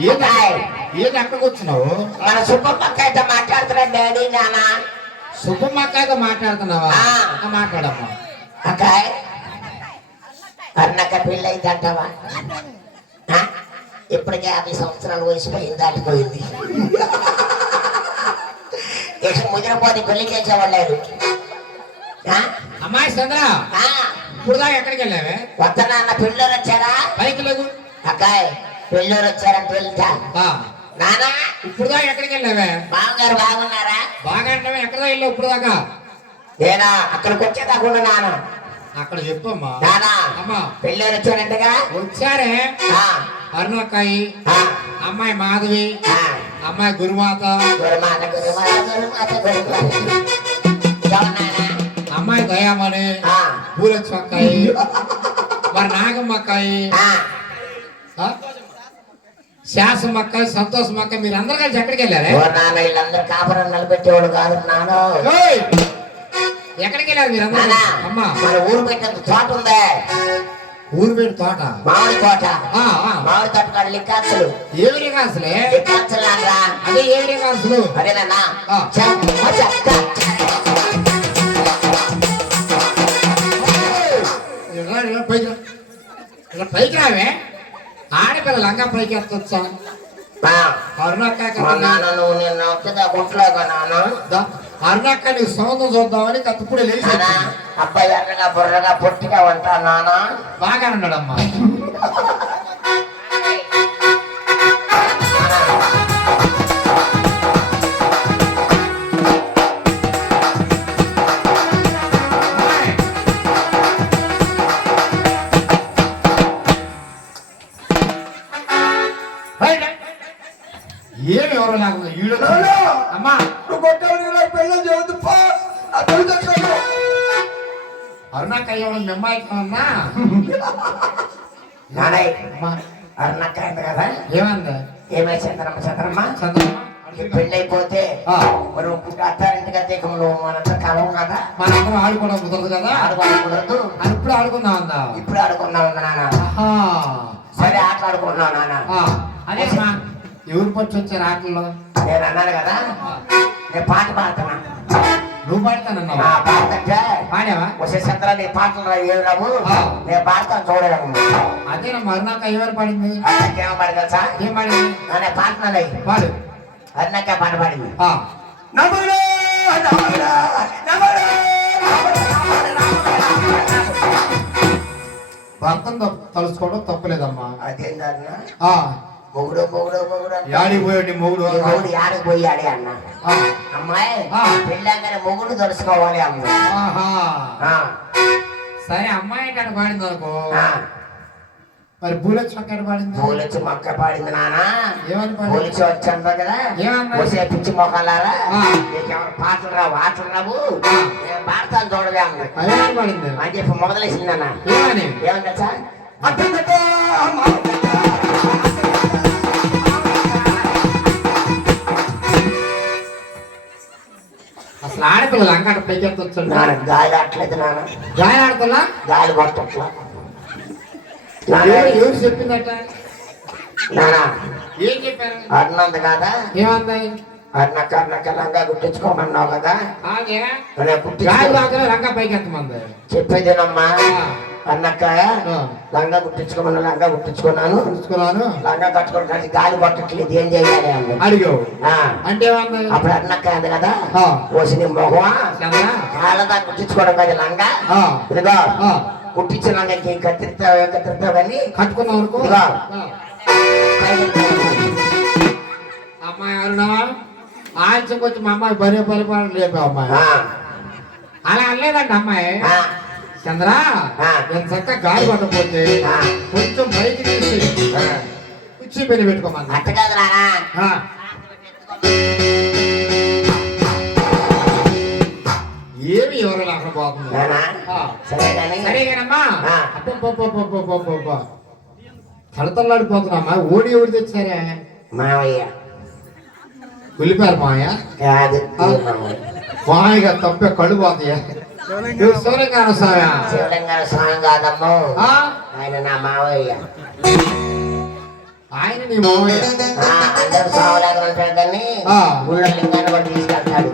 ఏంది ఏంది ఎక్కడికి వచ్చినావు? మన సుబ్బమ్మక్క అయితే మాట్లాడుతున్నా డాడీ నాన్న. శుభమక్కతో మాట్లాడుతున్నావా? ఆ. ఆ, మాట్లాడమ్మా. అక్కాయ్ అన్నక్క పెళ్ళి అయిందంటావా ఆ? ఇప్పటికే యాభై సంవత్సరాల వయసు పోయింది దాటిపోయింది. ఇక ముదిరిపోతే పెళ్ళి చేసేవాళ్ళు? అమ్మాయి చంద్ర ఆ, ఇప్పుడు దాకా ఎక్కడికి వెళ్ళావే? కొత్త నాన్న పెళ్ళోరు వచ్చారా? పైకి లేదు అక్కాయ్ పెళ్ళోరు వెళ్తా ఆ, నానా? ఇప్పుడు దాకా ఎక్కడికి వెళ్ళావే? బావగారు బాగున్నారా? బాగా అంటే ఎక్కడ వెళ్ళావు ఇప్పుడు దాకా నేనా? అక్కడికి వచ్చేదాకుండా నాన్న అక్కడ చెప్పమ్మా. నానా అమ్మా. పెళ్ళోరు వచ్చారంటగా వచ్చారే? ఆ, అమ్మాయి మాధవి. అమ్మాయి గురుమాత. గురుమాత గురుమాత గురుమాత గురుమాత? అమ్మాయి దయామణి అక్కాయి మరి నాగమ్మ అక్కాయి ఆ. ఆ? శాసమ్మ అక్కాయి సంతోషం అక్కాయి మీరు అందరు కలిసి ఎక్కడికి వెళ్ళారే ఓ నాన్న వీళ్ళందరూ కాపురం నిలబెట్టేవాడు కాదు నాన్న ఓయ్! ఎక్కడికి వెళ్ళారు మీరు అందరూ నాన్న అమ్మా మన ఊరు పెట్టినంత తోట ఉందే ఊరు పేరు తోట మామిడి తోట ఆ, ఆ. మామిడి తోట కాడ లిక్కాసులు ఏమిడి కాసులే లిక్కాసులు నాన్నరా అదే ఏమిడి కాసులు అదేనా ఆ. చెక్క చెక్క ఇలా, ఇలా పైకి రా. ఇలా పైకి రావే ఆడపిల్ల లంగా పైకి ఎత్తొచ్చా? అరుణక్క నీకు సౌందం చూద్దామని కత్తిప్పుడే లేచి అబ్బాయి ఎర్రగా బుర్రగా పొట్టిగా ఉంటా నాన్న. బాగా ఉన్నాడమ్మా. అరుణక్క ఉన్నా నానయ్ అమ్మా అన్నక్క అయింది కదా ఏమంది? ఏమై చంద్రమ్మ చంద్రమ్మ చంద్రమ్మ పెళ్ళి అయిపోతే ఆ. మరి పుట్టి అత్తారింటికి అద్దె నువ్వు మనంతా కలవు కదా? మనందరం ఆడుకోవడం కుదరదు కదా? ఆడుకోకూడదు అది ఇప్పుడు ఆడుకుందాం అందా? ఇప్పుడు ఆడుకున్నావు నాన్న. సరే ఆటలు నాన్న. అదే ఎవరు పచ్చి వచ్చారు ఆటల్లో? నేను అన్నాను కదా నేను పాట పాడుతున్నా నువ్వు పాడతానన్నావు? పాడుతుంటే పాడావా? వచ్చే చంద్ర నీ పాటలు రావు? ఆ. నేను పాడతాను చూడలేము అదే మరునాక ఎవరు పాడింది? అన్నకేమో పాడు తెలుసా? ఏం పాడింది? నేను పాడుతున్నాను పాడు. అన్నకే పాట పాడింది. భర్తను తలుచుకోవడం తప్పలేదమ్మా అదేంటన్నా ఆ, మొగుడు మొగుడు మొగుడు అంటే యాడికి పోయాడు నీ మొగుడు ఈ మొగుడు యాడికి పోయాడే అన్న ఆ, అమ్మాయి ఆ. పెళ్ళాకనే మొగుడు తెలుసుకోవాలి అమ్మ ఆహా. ఆ, సరే అమ్మాయి ఎక్కడ పాడింది అనుకో ఆ. మరి బూలక్ష్మి ఎక్కడ పాడింది పూలొచ్చి మొక్క పాడింది నానా ఏమని పాడింది పోలీసు వచ్చాను కదా ఏమన్నా? వచ్చే పిచ్చి మొక్కలారా ఆ. నీకెవరు పాటలు రావు ఆటలు రావు ఆ. నేను పాడతాను చూడవే అన్న అదేమని పాడింది అని చెప్పి మొదలేసింది అన్న ఏమని ఏమన్నా సార్ అసలు ఆడపిల్ల లంకాట పైకి ఎత్తొచ్చు నాన్న గాలి ఆటలేదు నాన్న. జాయిన్ ఆడుతున్నా గాలి కొట్టట్లా ఎవరు చెప్పిందట? నానా ఏం చెప్పారు? అన్నంది కదా? ఏమంది? అన్న కన్నక లంగా గుట్టించుకోమన్నావు కదా? గాలి దాకా లంకా పైకి ఎత్తమంది చెప్పేదేనమ్మా. అన్నక్క. లంగా గుట్టించుకోమన్నా లంగా గుట్టించుకున్నాను తెలుసుకున్నాను లంగా కట్టుకోవడం కానీ గాలి కొట్టట్లేదు ఏం చేయాలి ఆ, అంటే అప్పుడు అన్నక్క అంది కదా. ఓసి నీ మొహమా కాళ్ళదా గుట్టించుకోవడం కదా లంగా. ఇదిగో. కుట్టించిన లంగాకి కత్తిరిస్తావు కత్తిరిస్తావు కానీ కట్టుకున్నావు అనుకో. అమ్మాయి అరుణ ఆలస్యం వచ్చి మా అమ్మాయి బరే పరిపాలన లేపావు అమ్మాయి. అలా అనలేదండి అమ్మాయి. చంద్ర చక్కగా గాలి పట్టకపోతే. కొంచెం బయటికి తీసి. కుర్చీ పెళ్ళి పెట్టుకోమన్నా అట్ట కాదు ఆ. ఏమి ఎవరు. సరే కానీ. సరేగానమ్మా. తలతల్లాడిపోతున్నామ్మా ఓడి ఎవరు తెచ్చారే? మావయ్య. వెళ్ళిపోయారు మాయ కాదు మావయ్య. తప్పే కళ్ళు పోతాయా? సూర్యంగాన స్వామి. శివలింగాల స్వామి కాదమ్మో. ఆ? ఆయన నా మావయ్య. ఆయన నీ మామయ్య ఆ, అందరూ స్వామిలాగా ఉంటాడు కానీ ఆ. గుళ్ళ లింగాన్ని కూడా తీసుకెళ్తాడు?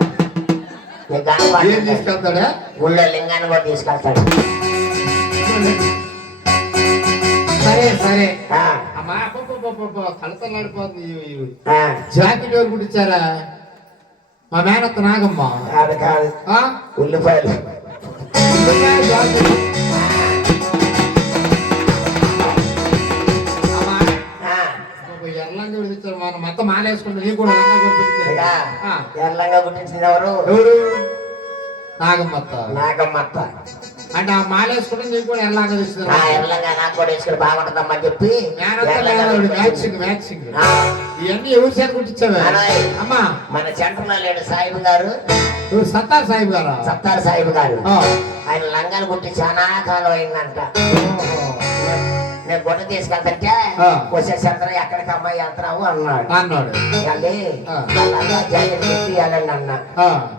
తీసుకెళ్తాడా? గుళ్ళ లింగాన్ని కూడా తీసుకెళ్తాడు. సరే సరే. ఆ, అమ్మా ఆ, జాకెట్ ఎవరు కుట్టించారా మా మేనత్త నాగమ్మ. కాదు కాదు. ఆ? ఉల్లిపాయలు. మన మొత్తం మాలేసుకుంటే కూడా లంగా గుర్తించింది ఎవరు నాగమ్మత్త నాగమ్మత్త అంటే ఆ మాలేసుకుంటే నీకు కూడా ఎర్రంగా ఆ ఎర్లంగా నాకు కూడా వేసుకుని బాగుంటుందమ్మని చెప్పి మ్యాచింగ్ మ్యాచింగ్ ఇవన్నీ ఎవరు చేత కుట్టించావే. అమ్మా. మన సెంటర్లో లేడు సాహిబ్ గారు సత్తార్ సాహిబ్ గారా? సత్తార్ సాహిబ్ గారు. ఆయన లంగాలు కుట్టి చాలా కాలం అయిందంట. నేను గుడ్డ తీసుకెళ్తుంటే. వచ్చే సెంటర్ ఎక్కడికి అమ్మాయి వెళ్తున్నావు అన్నాడు. అన్నాడు. జాకెట్ వెళ్ళండి అన్న.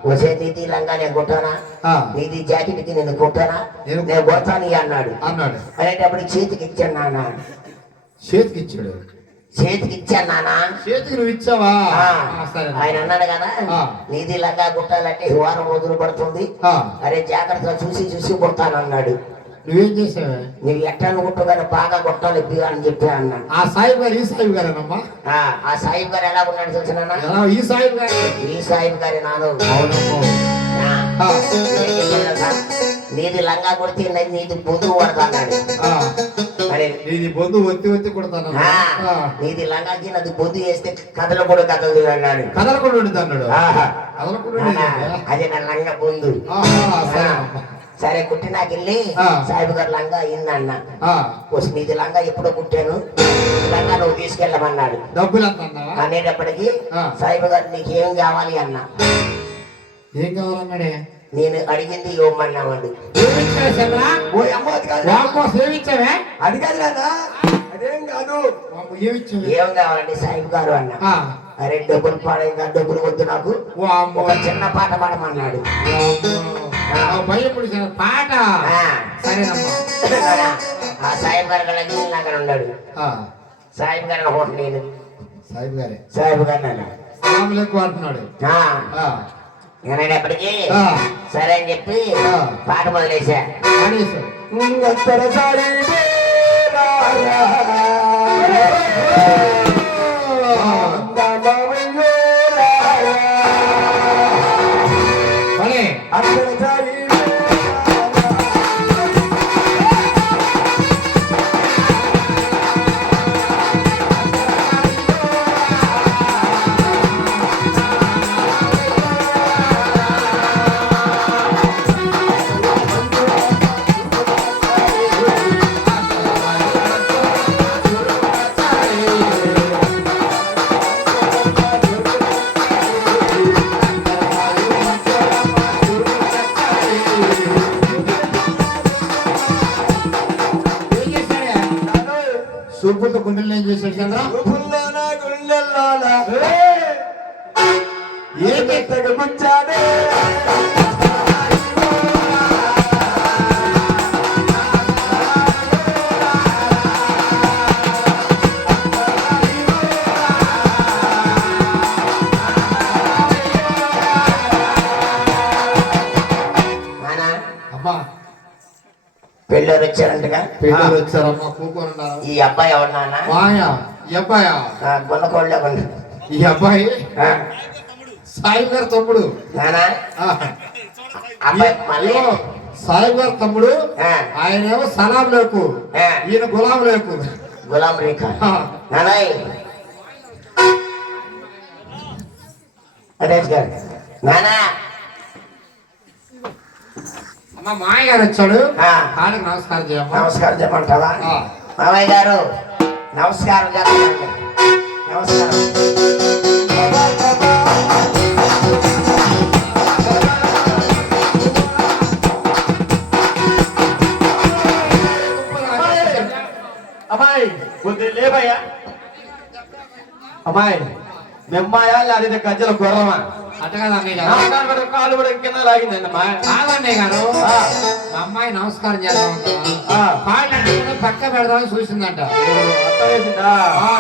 వచ్చే నీతి లంగా నేను కుట్టానా? నీది జాకెట్కి నేను కుట్టానా? నేను కుడతాను అన్నాడు. అన్నాడు. అనేటప్పుడు చేతికి ఇచ్చాను నాన్న. చేతికి ఇచ్చాడు. చేతికి ఇచ్చాను నాన్న చేతికి నువ్వు ఇచ్చావా? ఆయన అన్నాడు కదా. నీది లంగా కుట్టాలంటే వారం రోజులు పడుతుంది. అరే జాగ్రత్తగా చూసి చూసి కుడతాను అన్నాడు. నువ్వేం చేసావే? నువ్వు ఎట్టాను కుట్టగానే బాగా కుట్టాలి అని చెప్పి అన్నా ఆ సాహిబ్ గారు ఈ సాహిబ్ గారేనమ్మా? ఆ, ఆ సాహిబ్ గారు ఎలా ఉన్నాడు ఎలా? ఈ సాహిబ్ గారు? ఈ సాహిబ్ గారి నాను? నీది లంగా కొడితే నాది బొద్దు పడతా అన్నాడు. నీది లంగాకి నాది బొద్దు వేస్తే కథలు కూడా కథలు అన్నాడు. కదలకుండా ఉండింది అన్నాడు. కదలకుండా అది నా లంగా బొందు. సరే కుట్టి నాకు వెళ్ళి. సాహిబ్ గారు లంగా అయిందన్న. ఆ, వచ్చి నీది లంగా ఎప్పుడో కుట్టాను. లంగా నువ్వు తీసుకెళ్ళమన్నాడు. డబ్బులు అనేటప్పటికి. సాహిబ్ గారు నీకు ఏం కావాలి అన్న. ఏం కావాలన్నాడే? నేను అడిగింది ఇవ్వమన్నామండి ఏమిచ్చావే అది కాదు. అది కాదు ఏం కావాలండి సాహిబ్ గారు అన్న. అరే డబ్బులు పాడైందా డబ్బులు వద్దు నాకు. చిన్న పాట పాడమన్నాడు. పాట. ఆ. సరేనమ్మా. సాహిబ్ గారు కలిగి అక్కడ ఉన్నాడు. సాహిబ్ గారు హోటల్ నేను సాహిబ్ గారే. సాహిబ్ గారు అంటున్నాడు. ఆ. సరే అని చెప్పి. పాట మొదలేసా. ఒక్కసారి పెళ్ళిళ్ళు వచ్చారమ్మా కూకొని ఈ అబ్బాయి ఎవరు నాన్న? మాయా? ఈ అబ్బాయా? గున్నకోళ్ళ ఈ అబ్బాయి? సాయిబ్ గారు తమ్ముడు. సాయిబ్ గారు తమ్ముడు. ఆ. ఆయన ఏమో సలాం లేకు. ఈయన గులాం లేకు. గులాం రేఖ. నరేష్ గారు నానా మా మామయ్య గారు వచ్చాడు ఆయనకు నమస్కారం చేయమ్మా. నమస్కారం చెప్పమంటావా? మామయ్య గారు నమస్కారం చెప్పమంటారు నమస్కారం. అమ్మాయి నిమ్మాయా లేదా గజ్జల గుర్రమా? నమస్కారం కూడా కింద లాగిందండి కాదన్నయ్య గారు. మా అమ్మాయి నమస్కారం చేద్దాం అంటే పక్క పెడదామని చూసిందంట.